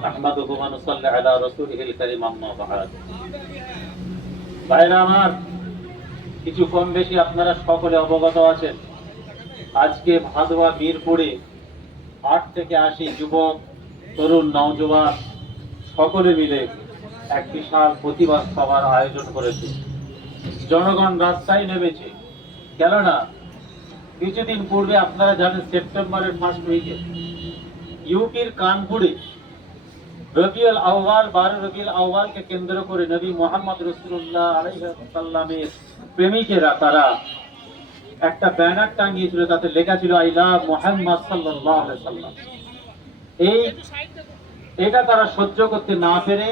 نحمده ونصلي على رسوله الكريم أما بعد ভাইরা আমার কিছু কম বেশি আপনারা সকলে অবগত আছেন আজকে ভাদোয়া বীরপুরে আট থেকে আশি যুবক তরুণ নওজোয়ান সকলে মিলে এক বিশাল প্রতিবাদ সভার আয়োজন করেছে জনগণ রাস্তায় নেমেছে কেননা কিছুদিন পূর্বে আপনারা জানেন সেপ্টেম্বরের ফার্স্ট উইকে ইউপির কানপুরে রবিউল আহ্বাল বারো রবিউল আহ্বালকে কেন্দ্র করে নবী মোহাম্মদ রসুল্লাহ আলাইসাল্লামের প্রেমিকেরা, তারা একটা ব্যানার টাঙ্গিয়েছিল তাতে লেখা ছিল, আই লাভ মোহাম্মদ সাল্লাম এই এটা তারা সহ্য করতে না পেরে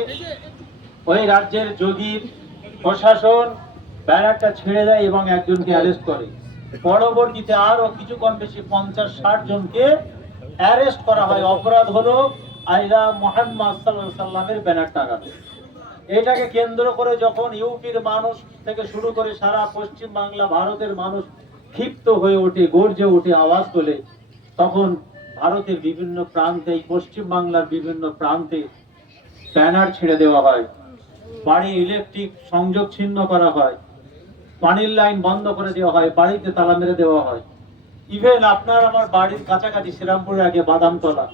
ওই রাজ্যের যোগীর প্রশাসন ব্যানারটা ছেড়ে দেয় এবং একজনকে অ্যারেস্ট করে। পরবর্তীতে আরও কিছু কম বেশি, পঞ্চাশ, ষাট জনকে অ্যারেস্ট করা হয়। অপরাধ হলো আইলা মোহাম্মদ সাল্লাহ সাল্লামের ব্যানার টাঙানো এটাকে কেন্দ্র করে যখন ইউপির মানুষ থেকে শুরু করে সারা পশ্চিম বাংলা ভারতের মানুষ ক্ষিপ্ত হয়ে ওঠে, গর্জে ওঠে, আওয়াজ তোলে, তখন ভারতের বিভিন্ন প্রান্তে পশ্চিম বাংলার বিভিন্ন প্রান্তে ব্যানার ছেড়ে দেওয়া হয়। বাড়ি ইলেকট্রিক সংযোগ ছিন্ন করা হয়। পানির লাইন বন্ধ করে দেওয়া হয়, বাড়িতে তালা মেরে দেওয়া হয়। ইভেন আপনার আমার বাড়ির কাছাকাছি শ্রীরামপুরের আগে বাদামতলা।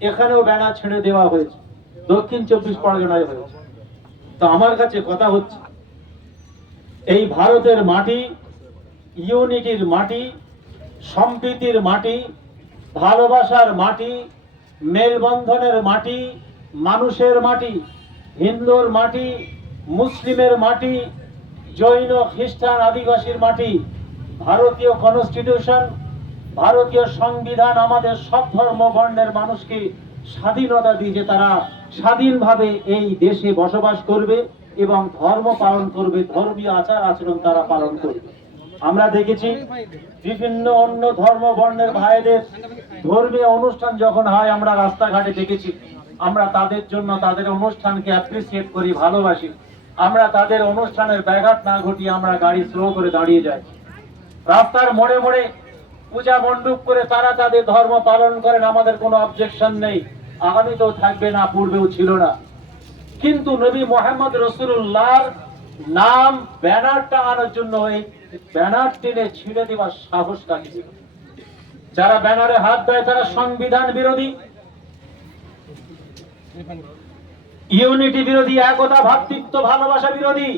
এখানেও ব্যানার ছেড়ে দেওয়া হয়েছে। দক্ষিণ চব্বিশ পরগনায় হয়েছে। তো আমার কাছে কথা হচ্ছে, এই ভারতের মাটি, ইউনিটির মাটি, সম্প্রীতির মাটি, ভালোবাসার মাটি, মেলবন্ধনের মাটি, মানুষের মাটি, হিন্দুর মাটি, মুসলিমের মাটি, জৈন, খ্রিস্টান, আদিবাসীর মাটি, ভারতীয় কনস্টিটিউশন ভারতীয় সংবিধান আমাদের সব ধর্ম বর্ণের মানুষকে স্বাধীনতা দিয়েছে, তারা স্বাধীনভাবে এই দেশে বসবাস করবে এবং ধর্ম পালন করবে, ধর্মীয় আচার আচরণ তারা পালন করবে। আমরা দেখেছি বিভিন্ন অন্য ধর্ম বর্ণের ভাইদের ধর্মীয় অনুষ্ঠান যখন হয়, আমরা রাস্তাঘাটে দেখেছি, আমরা তাদের জন্য তাদের অনুষ্ঠানকে অ্যাপ্রিসিয়েট করি, ভালোবাসি। আমরা তাদের অনুষ্ঠানের ব্যাঘাত না ঘটিয়ে আমরা গাড়ি স্লো করে দাঁড়িয়ে যাই। রাস্তার মোড়ে মোড়ে পূজা মণ্ডপ করে তারা তাদের ধর্ম পালন করেন, আমাদের কোনো অবজেকশন নেই। আগামীতেও থাকবে না, পূর্বেও ছিল না। কিন্তু নবী মোহাম্মদ রসুল্লাহর নাম, ব্যানারটা আনার জন্য এই ব্যানার টেনে ছিঁড়ে দেওয়ার সাহস কাকে? যারা ব্যানারে হাত দেয়, তারা সংবিধান বিরোধী। ইউনিটি বিরোধী, একতা, ভাতৃত্ব, ভালোবাসা বিরোধী।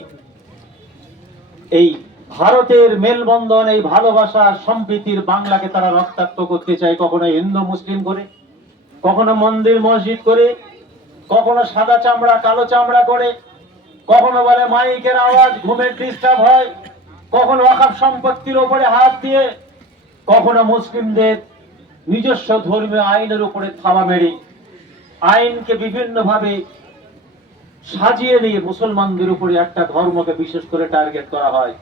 এই ভারতের মেলবন্ধন, এই ভালোবাসা সম্প্রীতির বাংলাকে তারা রক্তাক্ত করতে চায় কখনো হিন্দু, মুসলিম করে, কখনো মন্দির, মসজিদ করে, কখনো সাদা চামড়া, কালো চামড়া করে, কখনো বলে মাইকের আওয়াজ, ঘুমের ডিস্টার্ব হয়, কখনো অকাপ সম্পত্তির ওপরে হাত দিয়ে, কখনো মুসলিমদের নিজস্ব ধর্মীয় আইনের উপরে থাবা মেরে, আইনকে বিভিন্নভাবে সাজিয়ে নিয়ে মুসলমানদের উপরে একটা ধর্মকে বিশেষ করে টার্গেট করা হয়।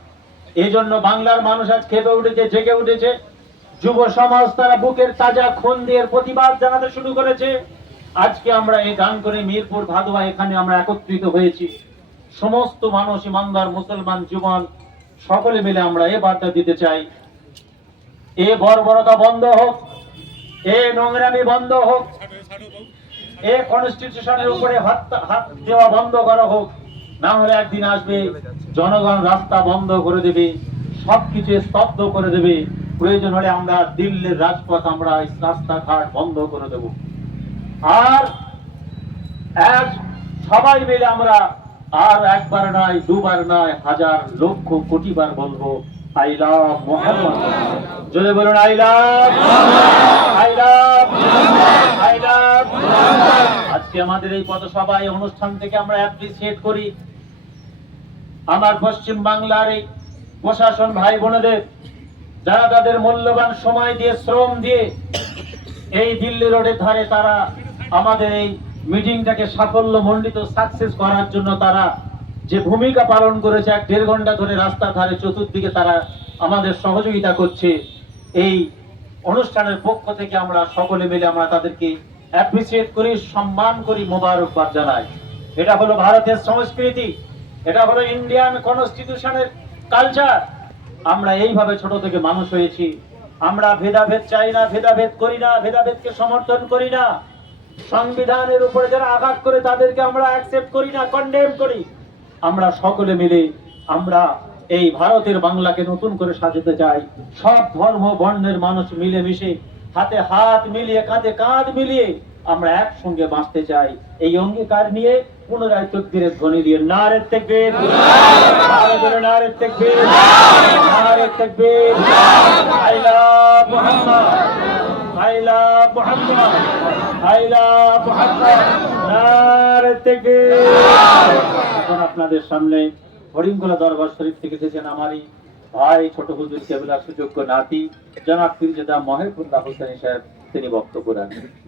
এই জন্য বাংলার মানুষ আজ খেপে উঠেছে, জেগে উঠেছে। যুব সমাজ তারা বুকের তাজা খুন দিয়ে প্রতিবাদ জানাতে শুরু করেছে। আজকে আমরা এই গান করে মিরপুর ভাদুয়া এখানে আমরা একত্রিত হয়েছি। সমস্ত মানুষ, ইমানদার, মুসলমান জীবন সকলে মিলে আমরা এ বার্তা দিতে চাই। এ বর্বরতা বন্ধ হোক, এ নোংরামি বন্ধ হোক, এ কনস্টিটিউশনের উপরে হাত দেওয়া বন্ধ করা হোক। না হলে একদিন আসবে, জনগণ রাস্তা বন্ধ করে দেবে, সবকিছু স্তব্ধ করে দেবে। প্রয়োজন হলে আমরা দিল্লির রাজপথ, আমরা রাস্তাঘাট বন্ধ করে দেব। আর এক, সবাই মিলে আমরা আর একবার নয়, দুবার নয়, হাজার লক্ষ কোটি বার বলব, আই লাভ মোহাম্মদ। যদি বলুন I love I love I love. আজকে আমাদের এই পথসভায় অনুষ্ঠান থেকে আমরা অ্যাপ্রিসিয়েট করি। আমার পশ্চিম বাংলার এই প্রশাসন ভাই বোনেদের, যারা তাদের মূল্যবান সময় দিয়ে, শ্রম দিয়ে এই দিল্লি রোডের ধারে তারা আমাদের এই মিটিংটাকে সাফল্য মণ্ডিত সাকসেস করার জন্য তারা যে ভূমিকা পালন করেছে, এক দেড় ঘণ্টা ধরে রাস্তার ধারে চতুর্দিকে তারা আমাদের সহযোগিতা করছে। এই অনুষ্ঠানের পক্ষ থেকে আমরা সকলে মিলে আমরা তাদেরকে অ্যাপ্রিসিয়েট করি, সম্মান করি মোবারকবাদ জানাই। এটা হলো ভারতের সংস্কৃতি, এটা হলো ইন্ডিয়ান কনস্টিটিউশনের কালচার। আমরা এইভাবে ছোট থেকে মানুষ হয়েছি। আমরা ভেদাভেদ চাই না, ভেদাভেদ করি না, ভেদাভেদকে সমর্থন করি না। সংবিধানের উপরে যারা আঘাত করে, তাদেরকে আমরা অ্যাকসেপ্ট করি না কন্ডেম করি। আমরা সকলে মিলে আমরা এই ভারতের বাংলাকে নতুন করে সাজাতে চাই। সব ধর্ম, বর্ণের মানুষ মিলেমিশে হাতে হাত মিলিয়ে, কাঁধে কাঁধ মিলিয়ে আমরা একসঙ্গে বাঁচতে চাই। এই অঙ্গীকার নিয়ে পুনরায় তকবীরের ধ্বনি দিয়ে নারে তেকবীর। এখন আপনাদের সামনে হরিঙ্গলা দরবার শরীফ থেকে এসেছেন আমারই ভাই ছোট হুজুর কেবলা সুযোগ্য নাতি জনাব ফিরজেদা মহেবুল্লাহ হোসেন সাহেব তিনি বক্তব্য রাখেন।